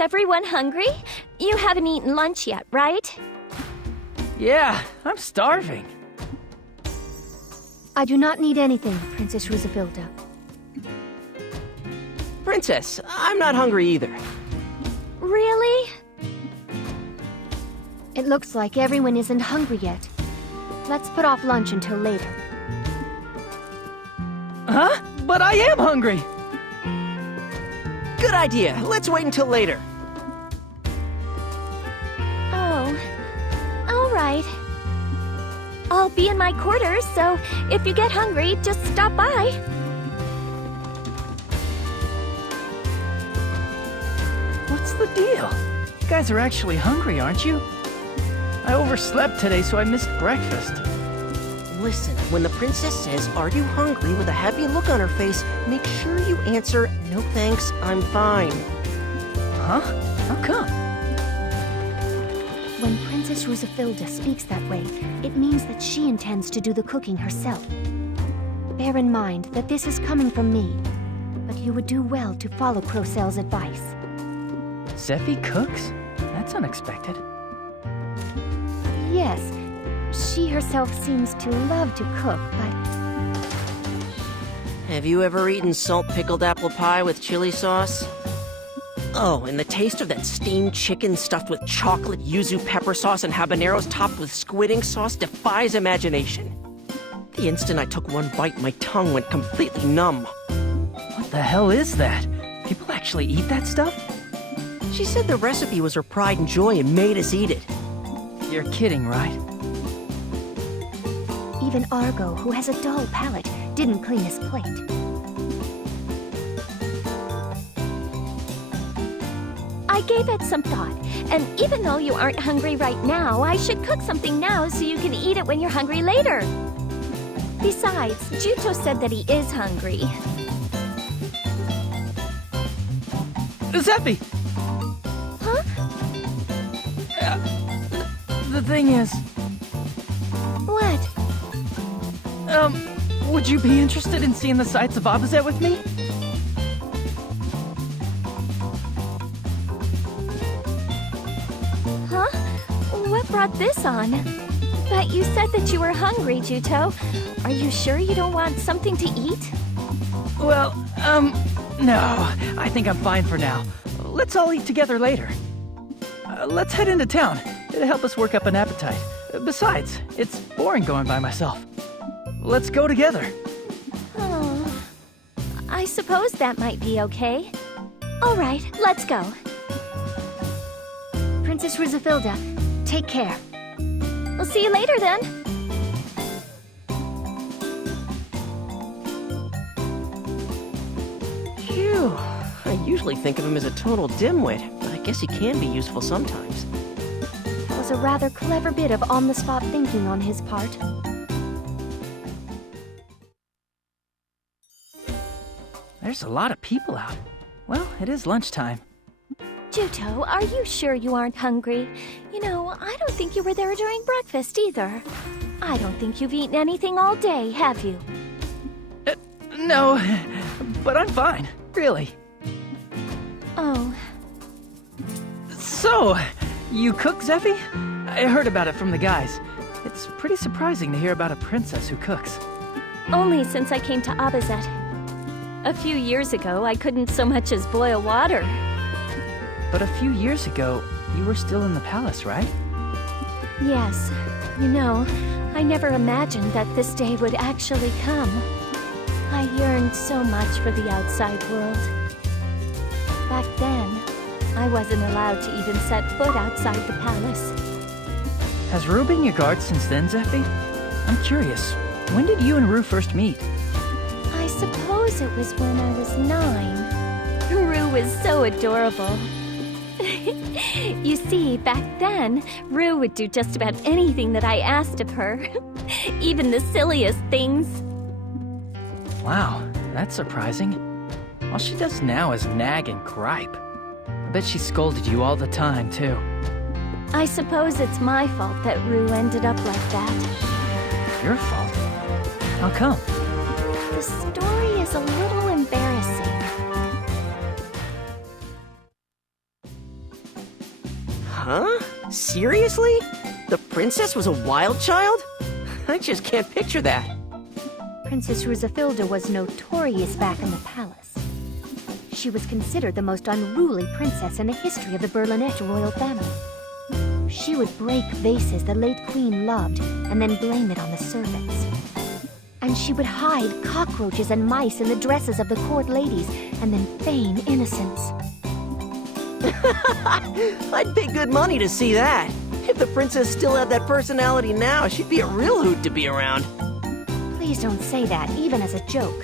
Is everyone hungry? You haven't eaten lunch yet, right? Yeah, I'm starving. I do not need anything, Princess Rzephillda. Princess, I'm not hungry either. Really? It looks like everyone isn't hungry yet. Let's put off lunch until later. Huh? But I am hungry! Good idea. Let's wait until later. Oh, all right. I'll be in my quarters, so if you get hungry, just stop by. What's the deal? You guys are actually hungry, aren't you? I overslept today, so I missed breakfast. Listen, when the princess says, "Are you hungry?" with a happy look on her face, make sure you answer, "No thanks, I'm fine." Huh? How come? When Princess Rzephillda speaks that way, it means that she intends to do the cooking herself. Bear in mind that this is coming from me, but you would do well to follow Crocell's advice. Zephie cooks? That's unexpected. Yes, she herself seems to love to cook, but Have you ever eaten salt pickled apple pie with chili sauce? Oh, and the taste of that steamed chicken stuffed with chocolate yuzu pepper sauce and habaneros topped with squid ink sauce defies imagination. The instant I took one bite, my tongue went completely numb. What the hell is that? People actually eat that stuff? She said the recipe was her pride and joy and made us eat it. You're kidding, right? even Argo, who has a dull palate, didn't clean his plate. I gave it some thought, and even though you aren't hungry right now, I should cook something now so you can eat it when you're hungry later. Besides, Juto said that he is hungry. Zephie! Huh? The thing is... What? Would you be interested in seeing the sights of Abazet with me? Huh? What brought this on? But you said that you were hungry, Juto. Are you sure you don't want something to eat? Well, no. I think I'm fine for now. Let's all eat together later. Let's head into town. It'll help us work up an appetite. Besides, it's boring going by myself. Let's go together. Oh, I suppose that might be okay. All right, let's go. Princess Rzephillda, take care. We'll see you later then. Phew. I usually think of him as a total dimwit, but I guess he can be useful sometimes. That was a rather clever bit of on-the-spot thinking on his part. There's a lot of people out. Well, it is lunchtime. Juto, are you sure you aren't hungry? You know, I don't think you were there during breakfast either. I don't think you've eaten anything all day, have you? No, but I'm fine, really. Oh. So, you cook, Zephie? I heard about it from the guys. It's pretty surprising to hear about a princess who cooks. Only since I came to Abazet. A few years ago, I couldn't so much as boil water. But a few years ago, you were still in the palace, right? Yes. You know, I never imagined that this day would actually come. I yearned so much for the outside world. Back then, I wasn't allowed to even set foot outside the palace. Has Rue been your guard since then, Zephie? I'm curious, when did you and Rue first meet? I suppose it was when I was 9. Rue was so adorable. You see, back then, Rue would do just about anything that I asked of her. Even the silliest things. Wow, that's surprising. All she does now is nag and gripe. I bet she scolded you all the time, too. I suppose it's my fault that Rue ended up like that. Your fault? How come? The story is a little embarrassing. Huh? Seriously? The princess was a wild child? I just can't picture that. Princess Rzephillda was notorious back in the palace. She was considered the most unruly princess in the history of the Berlinette royal family. She would break vases the late queen loved and then blame it on the servants. And she would hide cockroaches and mice in the dresses of the court ladies and then feign innocence. I'd pay good money to see that. If the princess still had that personality now, she'd be a real hoot to be around. Please don't say that, even as a joke.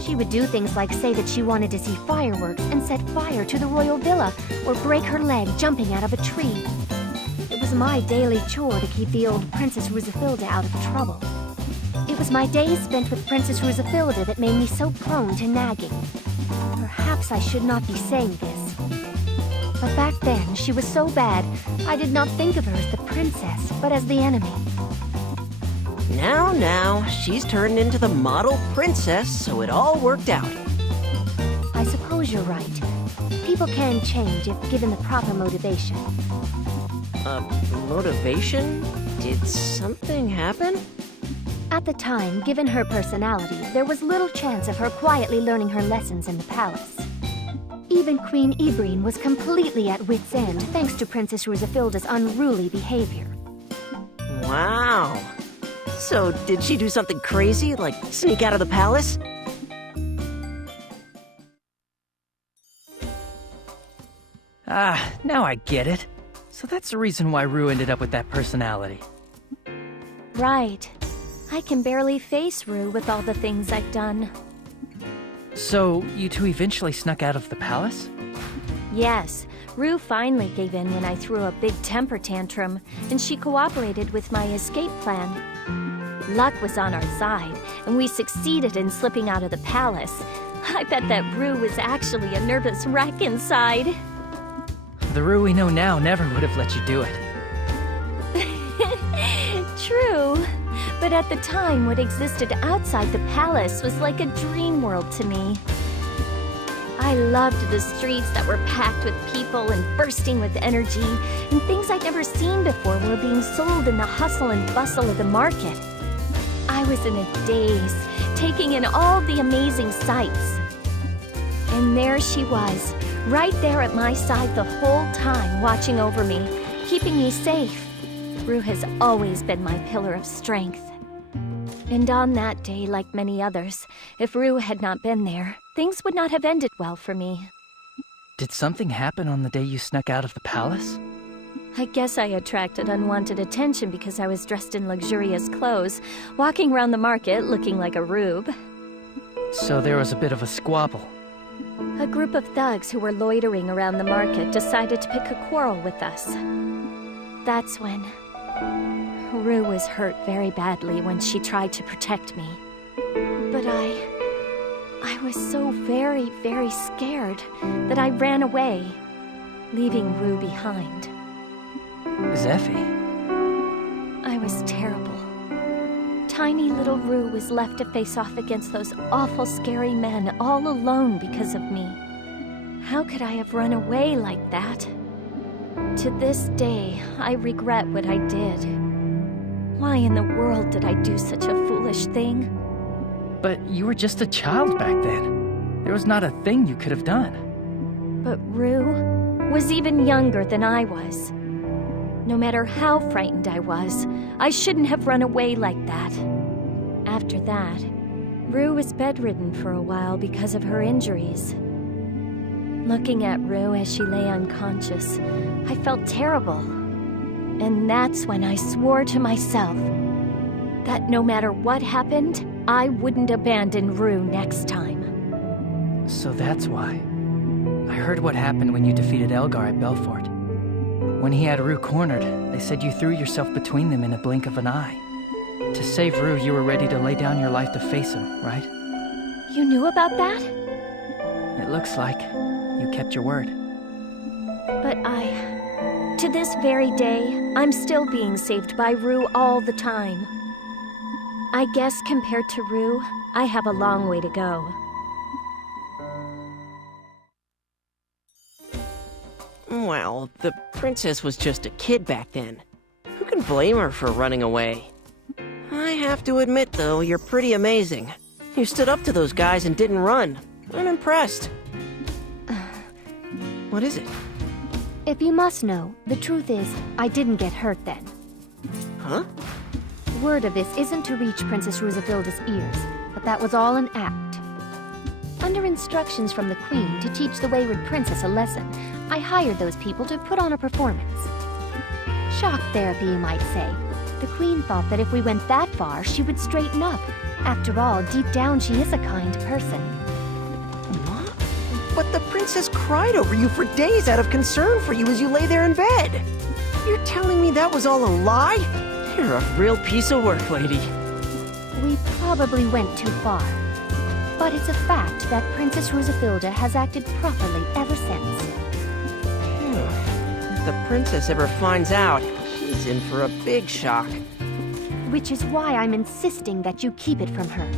She would do things like say that she wanted to see fireworks and set fire to the royal villa or break her leg jumping out of a tree. It was my daily chore to keep the old Princess Rzephillda out of trouble. It was my days spent with Princess Rzephillda that made me so prone to nagging. Perhaps I should not be saying this. But back then, she was so bad, I did not think of her as the princess, but as the enemy. Now, she's turned into the model princess, so it all worked out. I suppose you're right. People can change if given the proper motivation. Motivation? Did something happen? At the time, given her personality, there was little chance of her quietly learning her lessons in the palace. Even Queen Ibrin was completely at wit's end thanks to Princess Rzephillda's unruly behavior. Wow. So, did she do something crazy, like sneak out of the palace? Ah, now I get it. So that's the reason why Rue ended up with that personality. Right. I can barely face Rue with all the things I've done. So, you two eventually snuck out of the palace? Yes, Rue finally gave in when I threw a big temper tantrum, and she cooperated with my escape plan. Luck was on our side, and we succeeded in slipping out of the palace. I bet that Rue was actually a nervous wreck inside. The Rue we know now never would have let you do it. True. But at the time, what existed outside the palace was like a dream world to me. I loved the streets that were packed with people and bursting with energy, and things I'd never seen before were being sold in the hustle and bustle of the market. I was in a daze, taking in all the amazing sights. And there she was, right there at my side the whole time, watching over me, keeping me safe. Rue has always been my pillar of strength. And on that day, like many others, if Rue had not been there, things would not have ended well for me. Did something happen on the day you snuck out of the palace? I guess I attracted unwanted attention because I was dressed in luxurious clothes, walking around the market looking like a rube. So there was a bit of a squabble. A group of thugs who were loitering around the market decided to pick a quarrel with us. That's when Rue was hurt very badly when she tried to protect me. But I was so very, very scared that I ran away, leaving Rue behind. Zephie? I was terrible. Tiny little Rue was left to face off against those awful, scary men all alone because of me. How could I have run away like that? To this day, I regret what I did. Why in the world did I do such a foolish thing? But you were just a child back then. There was not a thing you could have done. But Rue was even younger than I was. No matter how frightened I was, I shouldn't have run away like that. After that, Rue was bedridden for a while because of her injuries. Looking at Rue as she lay unconscious, I felt terrible. And that's when I swore to myself that no matter what happened, I wouldn't abandon Rue next time. So that's why. I heard what happened when you defeated Elgar at Belfort. When he had Rue cornered, they said you threw yourself between them in a blink of an eye. To save Rue, you were ready to lay down your life to face him, right? You knew about that? It looks like you kept your word. But to this very day, I'm still being saved by Rue all the time. I guess compared to Rue, I have a long way to go. Well, the princess was just a kid back then. Who can blame her for running away? I have to admit, though, you're pretty amazing. You stood up to those guys and didn't run. I'm impressed. What is it? If you must know, the truth is, I didn't get hurt then. Huh? Word of this isn't to reach Princess Rzephillda's ears, but that was all an act. Under instructions from the Queen to teach the wayward princess a lesson, I hired those people to put on a performance. Shock therapy, you might say. The Queen thought that if we went that far, she would straighten up. After all, deep down, she is a kind person. What? But the princess cried over you for days out of concern for you as you lay there in bed. You're telling me that was all a lie? You're a real piece of work, lady. We probably went too far. But it's a fact that Princess Rzephillda has acted properly ever since. If the princess ever finds out, she's in for a big shock. Which is why I'm insisting that you keep it from her.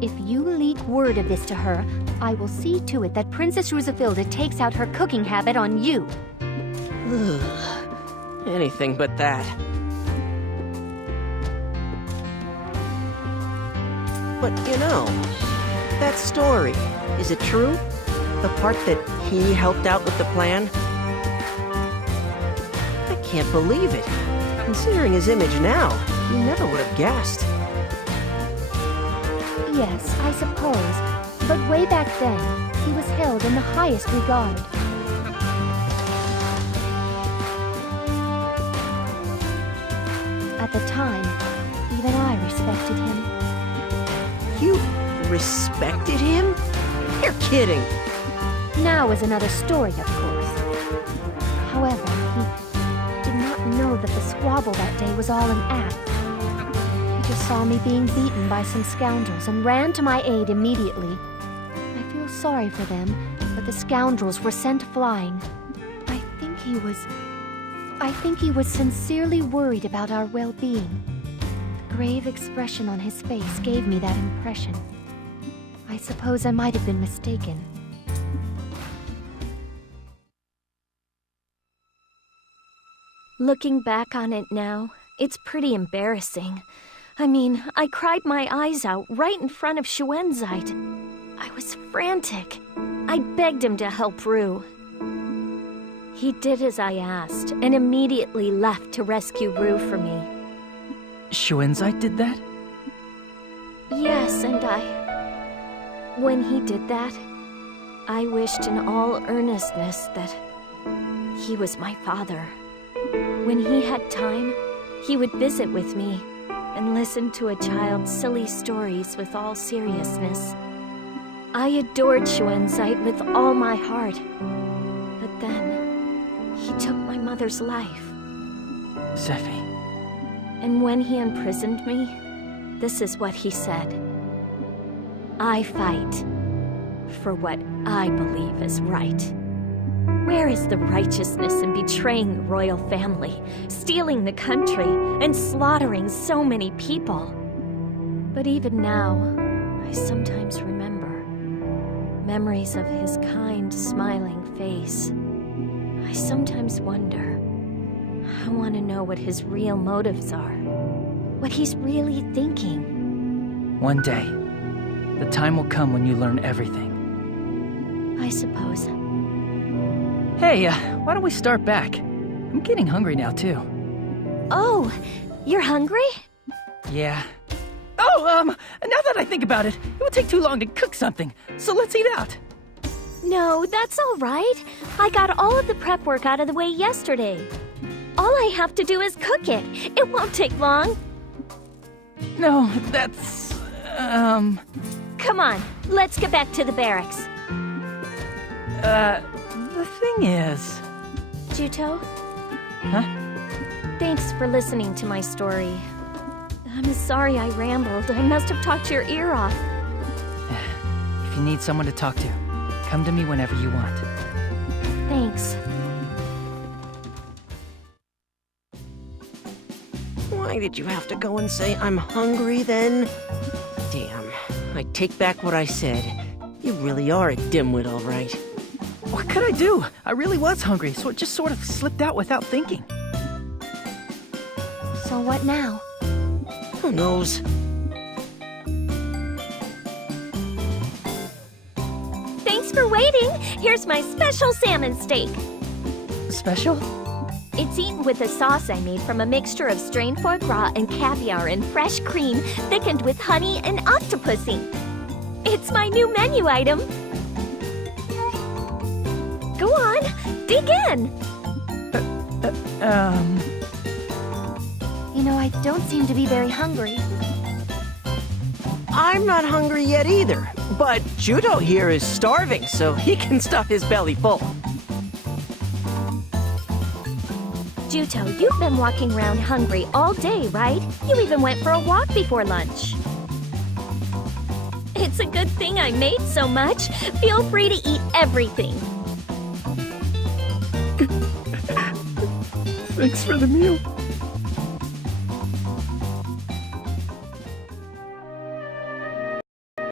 If you leak word of this to her, I will see to it that Princess Rzephillda takes out her cooking habit on you. Ugh. Anything but that. But you know, that story, is it true? The part that he helped out with the plan? I can't believe it. Considering his image now, you never would have guessed. Yes, I suppose. But way back then, he was held in the highest regard. At the time, even I respected him. You respected him? You're kidding. Now is another story, of course. However, he did not know that the squabble that day was all an act. He just saw me being beaten by some scoundrels and ran to my aid immediately. I feel sorry for them, but the scoundrels were sent flying. I think he was sincerely worried about our well-being. The grave expression on his face gave me that impression. I suppose I might have been mistaken. Looking back on it now, it's pretty embarrassing. I mean, I cried my eyes out right in front of Schuenzeit. I was frantic. I begged him to help Rue. He did as I asked, and immediately left to rescue Rue for me. Schuenzeit did that? Yes, and when he did that, I wished in all earnestness that he was my father. When he had time, he would visit with me and listen to a child's silly stories with all seriousness. I adored Schuenzeit with all my heart, but then he took my mother's life. Zephie. And when he imprisoned me, this is what he said. I fight for what I believe is right. Where is the righteousness in betraying the royal family, stealing the country, and slaughtering so many people? But even now, I sometimes remember memories of his kind, smiling face. I sometimes wonder. I want to know what his real motives are. What he's really thinking. One day, the time will come when you learn everything. I suppose. Hey, why don't we start back? I'm getting hungry now, too. Oh, you're hungry? Yeah. Oh, now that I think about it, it would take too long to cook something, so let's eat out. No, that's all right. I got all of the prep work out of the way yesterday. All I have to do is cook it. It won't take long. No, that's... Come on, let's get back to the barracks. The thing is... Juto? Huh? Thanks for listening to my story. I'm sorry I rambled. I must have talked your ear off. If you need someone to talk to, come to me whenever you want. Thanks. Why did you have to go and say I'm hungry then? Damn, I take back what I said. You really are a dimwit, all right. What could I do? I really was hungry, so it just sort of slipped out without thinking. So what now? Who knows? Thanks for waiting. Here's my special salmon steak. Special? It's eaten with a sauce I made from a mixture of strained foie gras and caviar and fresh cream, thickened with honey and octopussy. It's my new menu item. Go on, dig in. You know, I don't seem to be very hungry. I'm not hungry yet either. But Juto here is starving, so he can stuff his belly full. Juto, you've been walking around hungry all day, right? You even went for a walk before lunch. It's a good thing I made so much. Feel free to eat everything. Thanks for the meal.